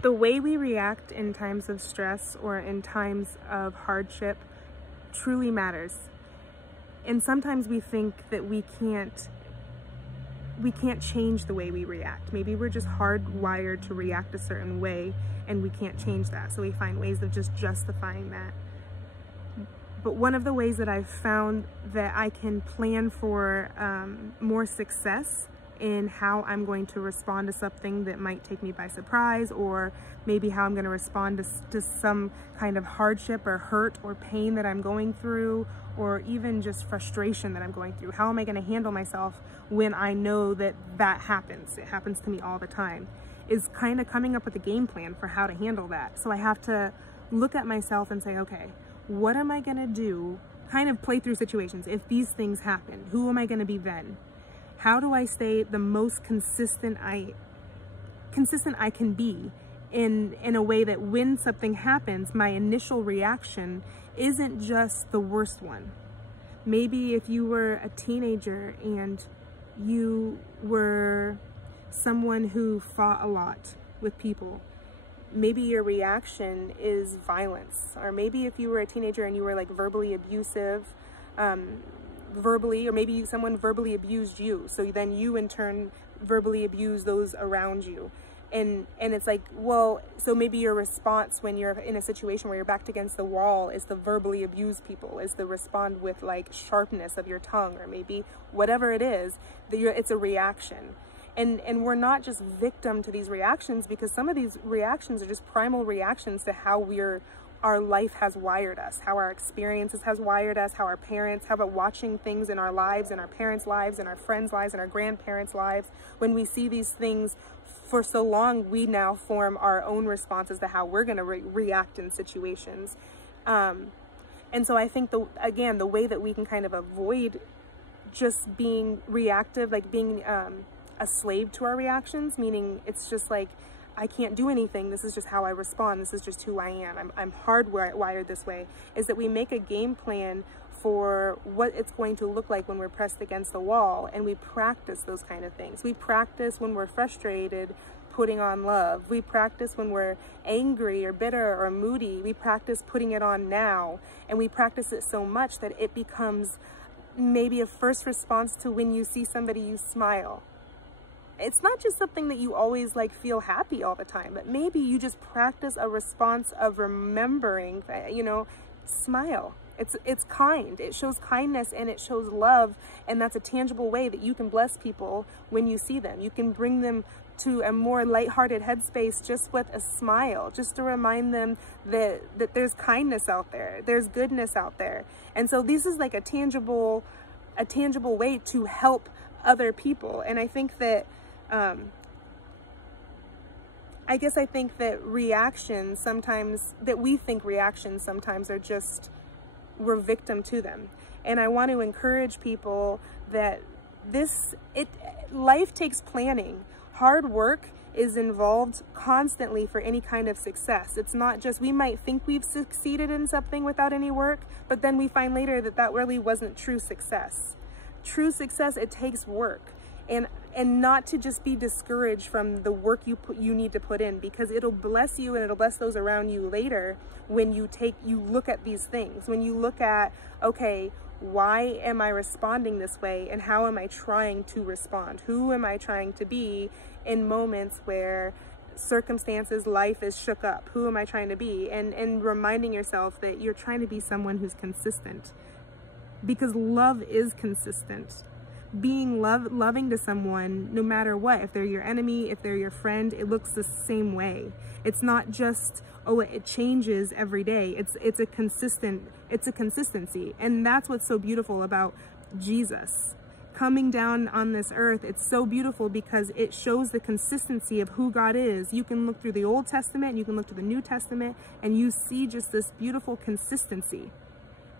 The way we react in times of stress or in times of hardship truly matters. And sometimes we think that we can't change the way we react. Maybe we're just hardwired to react a certain way and we can't change that. So we find ways of just justifying that. But one of the ways that I've found that I can plan for more success in how I'm going to respond to something that might take me by surprise, or maybe how I'm going to respond to some kind of hardship or hurt or pain that I'm going through, or even just frustration that I'm going through. How am I going to handle myself when I know that that happens? It happens to me all the time. Is kind of coming up with a game plan for how to handle that. So I have to look at myself and say, okay, what am I going to do? Kind of play through situations. If these things happen, who am I going to be then? How do I stay the most consistent I can be in a way that when something happens, my initial reaction isn't just the worst one. Maybe if you were a teenager and you were someone who fought a lot with people, maybe your reaction is violence. Or maybe if you were a teenager and you were like verbally abusive, or maybe someone verbally abused you, so then you in turn verbally abuse those around you, and it's like, well, so maybe your response when you're in a situation where you're backed against the wall is to verbally abuse people, is to respond with like sharpness of your tongue, or maybe whatever it is, that it's a reaction. And we're not just victim to these reactions, because some of these reactions are just primal reactions to how our life has wired us, how our experiences has wired us, how our parents, how about watching things in our lives, in our parents' lives, in our friends' lives, in our grandparents' lives. When we see these things for so long, we now form our own responses to how we're going to react in situations. And so I think, again, the way that we can kind of avoid just being reactive, like being a slave to our reactions, meaning it's just like, I can't do anything, this is just how I respond, this is just who I am, I'm hardwired this way, is that we make a game plan for what it's going to look like when we're pressed against the wall, and we practice those kind of things. We practice when we're frustrated, putting on love. We practice when we're angry or bitter or moody. We practice putting it on now, and we practice it so much that it becomes maybe a first response to when you see somebody, you smile. It's not just something that you always like feel happy all the time, but maybe you just practice a response of remembering, you know, smile. It's kind. It shows kindness and it shows love, and that's a tangible way that you can bless people when you see them. You can bring them to a more lighthearted headspace just with a smile, just to remind them that there's kindness out there, there's goodness out there. And so this is like a tangible way to help other people. And I think that I think that reactions sometimes, that we think reactions sometimes are just, we're victim to them. And I want to encourage people that life takes planning. Hard work is involved constantly for any kind of success. It's not just, we might think we've succeeded in something without any work, but then we find later that really wasn't true success. True success, it takes work. And not to just be discouraged from the work you need to put in, because it'll bless you and it'll bless those around you later when you look at these things. When you look at, okay, why am I responding this way, and how am I trying to respond? Who am I trying to be in moments where circumstances, life is shook up? Who am I trying to be? And reminding yourself that you're trying to be someone who's consistent, because love is consistent. Being loving to someone, no matter what, if they're your enemy, if they're your friend, it looks the same way. It's not just, oh, it changes every day. It's a consistency. And that's what's so beautiful about Jesus coming down on this earth. It's so beautiful because it shows the consistency of who God is. You can look through the Old Testament, and you can look to the New Testament, and you see just this beautiful consistency.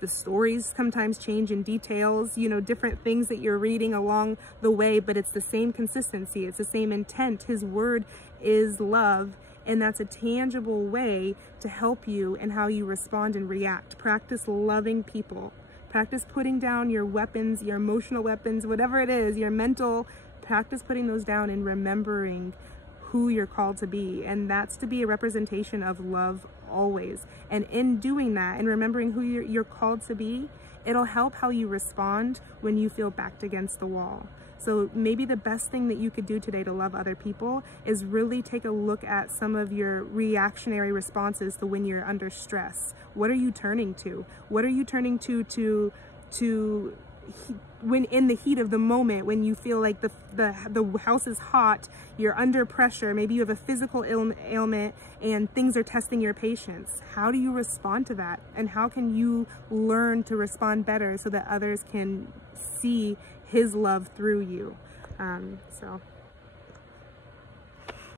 The stories sometimes change in details, you know, different things that you're reading along the way, but it's the same consistency. It's the same intent. His word is love, and that's a tangible way to help you in how you respond and react. Practice loving people. Practice putting down your weapons, your emotional weapons, whatever it is, your mental. Practice putting those down and remembering who you're called to be, and that's to be a representation of love always. And in doing that and remembering who you're called to be, it'll help how you respond when you feel backed against the wall. So maybe the best thing that you could do today to love other people is really take a look at some of your reactionary responses to when you're under stress. What are you turning to? What are you turning to when in the heat of the moment, when you feel like the house is hot, you're under pressure, maybe you have a physical ailment and things are testing your patience? How do you respond to that? And how can you learn to respond better so that others can see his love through you? So